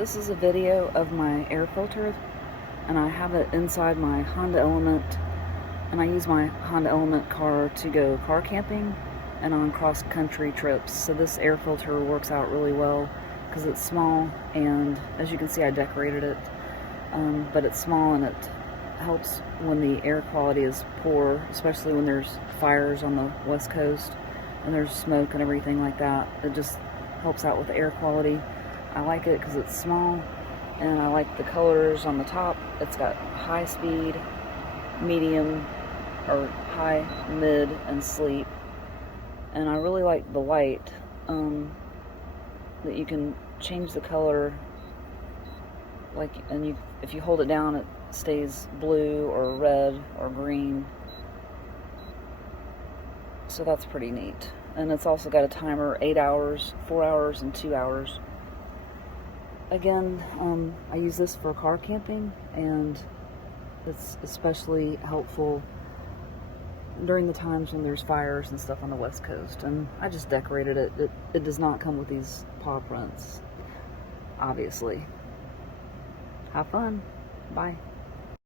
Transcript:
This is a video of my air filter, and I have it inside my Honda Element, and I use my Honda Element car to go car camping and on cross-country trips. So this air filter works out really well because it's small, and as you can see I decorated it, but it's small and it helps when the air quality is poor, especially when there's fires on the West Coast and there's smoke and everything like that. It just helps out with the air quality. I like it because it's small, and I like the colors on the top. It's got high speed, medium, or high, mid, and sleep. And I really like the light, that you can change the color, and if you hold it down it stays blue or red or green. So that's pretty neat. And it's also got a timer, 8 hours, 4 hours, and 2 hours. Again, I use this for car camping, and it's especially helpful during the times when there's fires and stuff on the West Coast. And I just decorated it. It does not come with these paw prints, obviously. Have fun. Bye.